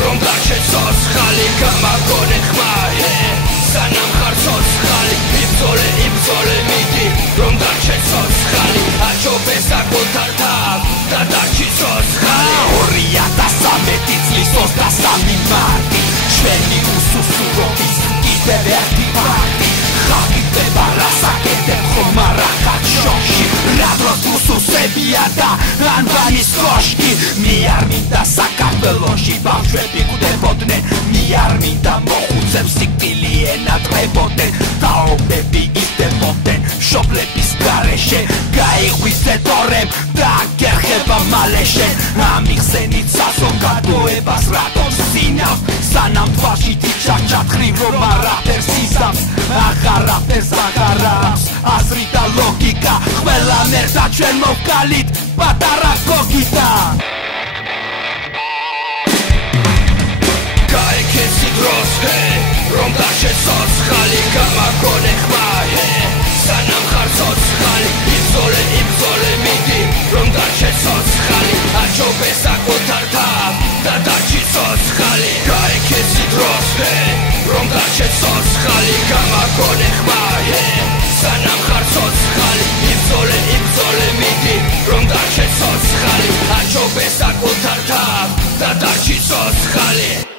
რომ დარჩენსოს ხალი გამაგონე ხმა სანამ ხარცოს ხალი იბრძოლე მიდი რომ დარჩენსოს ხალი აჯობეს აკონტართა და დარჩენსოს ხალი 2013 წლის 23 მარტი ჩვენი უსუსურობის კიდევ ერთი მარტი ხალხი დება რასაკეთებ ხომ არა ხაჩოში რა დროს უსუსებია და ანბანის კოშკი მიარ მინდა საქართველოში ბავშვები გვდებოდნენ მიარ მინდა მოხუცებს სიკვდილი ენატრებოდნენ თაობები ისდებოდნენ მშობლების გარეშე გაიღვიძეთ ორემ და გერხება მალე შენ ამიხსენით საზოგადოებას რატომ სინავს სანამ თვალში ჩაჩათხრი რომ არაფერს იზამს აღარაფერს აღარავს აზრი და ლოგიკა ყველამ ერთად ჩვენ მოვკალით პატარა გოგიტა გაიქეცი დროს რომ დარჩენსოს ხალი გამაგონე ხმა სანამ ხარცოს ხალი იბრძოლე მიდი რომ დარჩენსოს ხალი აჯობეს აკონტართა და დარჩენსოს ხალი გაიქეცი დროს რომ დარჩენსოს ხალი გამაგონე ხმა სანამ ხარცოს ხალი იბრძოლე მიდი რომ დარჩენსოს ხალი აჯობეს აკონტართა და დარჩენსოს ხალი